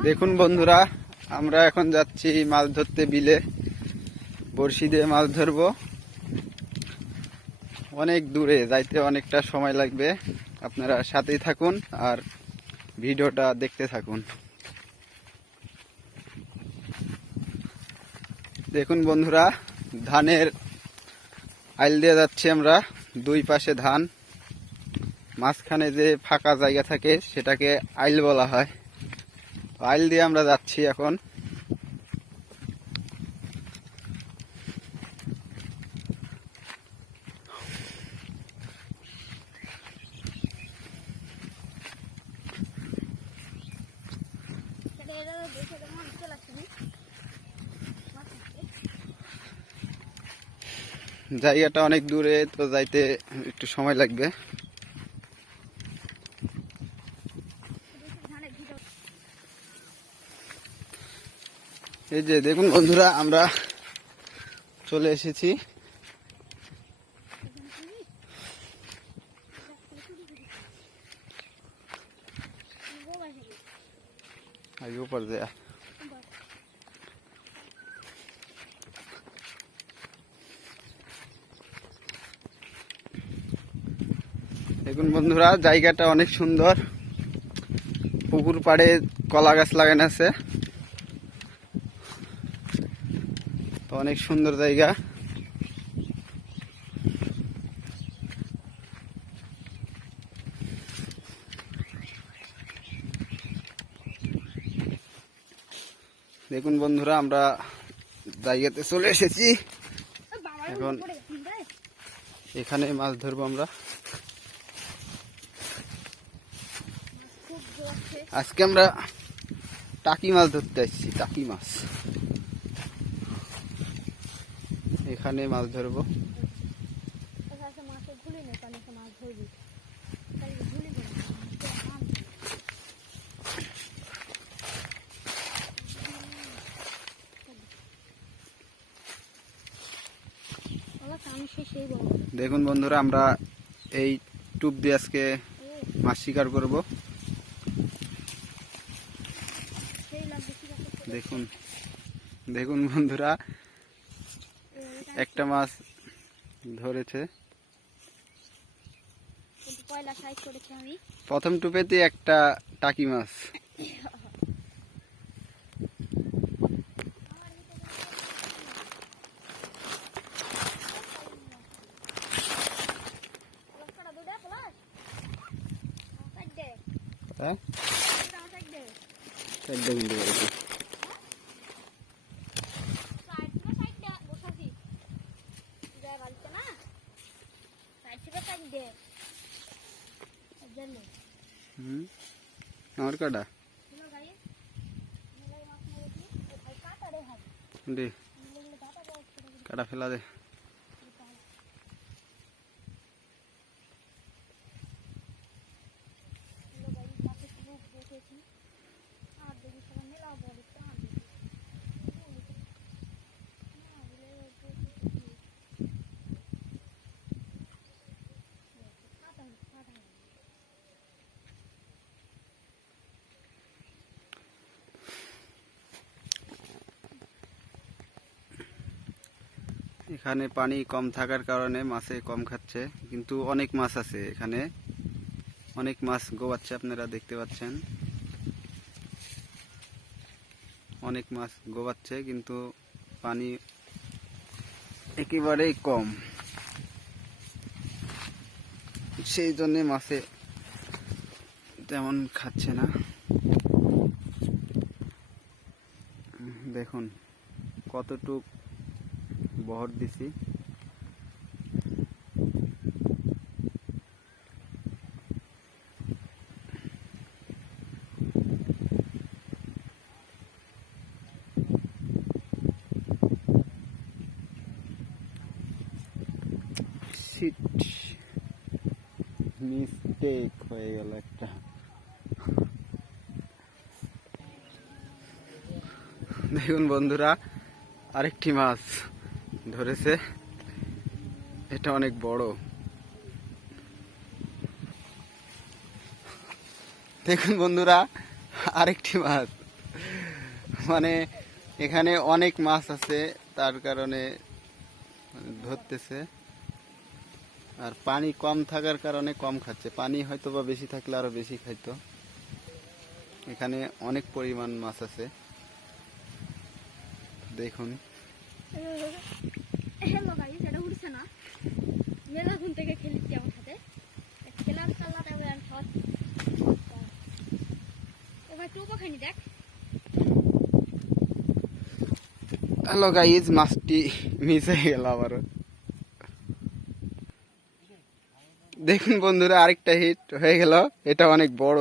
দেখুন বন্ধুরা, আমরা এখন যাচ্ছি মাছ ধরতে বিলে। বড়শি দিয়ে মাছ ধরবো। অনেক দূরে যাইতে অনেকটা সময় লাগবে। আপনারা সাথেই থাকুন আর ভিডিওটা দেখতে থাকুন। দেখুন বন্ধুরা, ধানের আইল দিয়ে যাচ্ছি আমরা। দুই পাশে ধান, মাঝখানে যে ফাঁকা জায়গা থাকে সেটাকে আইল বলা হয়। আইল দিয়ে আমরা যাচ্ছি এখন। জায়গাটা অনেক দূরে, তো যাইতে একটু সময় লাগবে। এই যে দেখুন বন্ধুরা, আমরা চলে এসেছি। আগে উপর দেয়া দেখুন বন্ধুরা, জায়গাটা অনেক সুন্দর। পুকুর পাড়ে কলা গাছ লাগানো আছে, তো অনেক সুন্দর জায়গা। দেখুন বন্ধুরা, আমরা জায়গাতে চলে এসেছি। এখন এখানে মাছ ধরবো আমরা। আজকে আমরা টাকি মাছ ধরতে আসছি। টাকি মাছ এখানে মাছ ধরবো। দেখুন বন্ধুরা, আমরা এই টুপ দিয়ে আজকে মাছ শিকার করব। দেখুন দেখুন বন্ধুরা, একটা মাছ ধরেছে। প্রথম টুপেতে একটা টাকি মাছ। হ্যাঁ, আমার কাটা দে, কাটা ফেলা দে। এখানে পানি কম থাকার কারণে মাছে কম খাচ্ছে, কিন্তু অনেক মাছ আছে এখানে। অনেক মাছ গোবাচ্ছে, আপনারা দেখতে পাচ্ছেন। অনেক মাছ গোবাচ্ছে, কিন্তু পানি একেবারেই কম। সেই জন্যে মাছে তেমন খাচ্ছে না। দেখুন কতটুক বহর দিছি। মিস্টেক হয়ে গেল একটা। দেখুন বন্ধুরা, আরেকটি মাছ ধরেছে। এটা অনেক বড়। দেখুন বন্ধুরা, আরেকটি মাছ। মানে এখানে অনেক মাছ আছে, তার কারণে ধরতেছে। আর পানি কম থাকার কারণে কম খাচ্ছে, পানি হয়তো বা বেশি থাকলে আরো বেশি খাইতো। এখানে অনেক পরিমাণ মাছ আছে, দেখুন। হ্যালো গাইস, এটা উঠছে না। মেলা ঘুম থেকে খেলছি আমার সাথে, খেলাম চাল্লা টাইমে আমি খাওয়া। এবার টোপো খাইনি দেখ। হ্যালো গাইজ, মাছটি মিস হয়ে গেল আবারও। দেখুন বন্ধুরা, আরেকটা হিট হয়ে গেল, এটা অনেক বড়।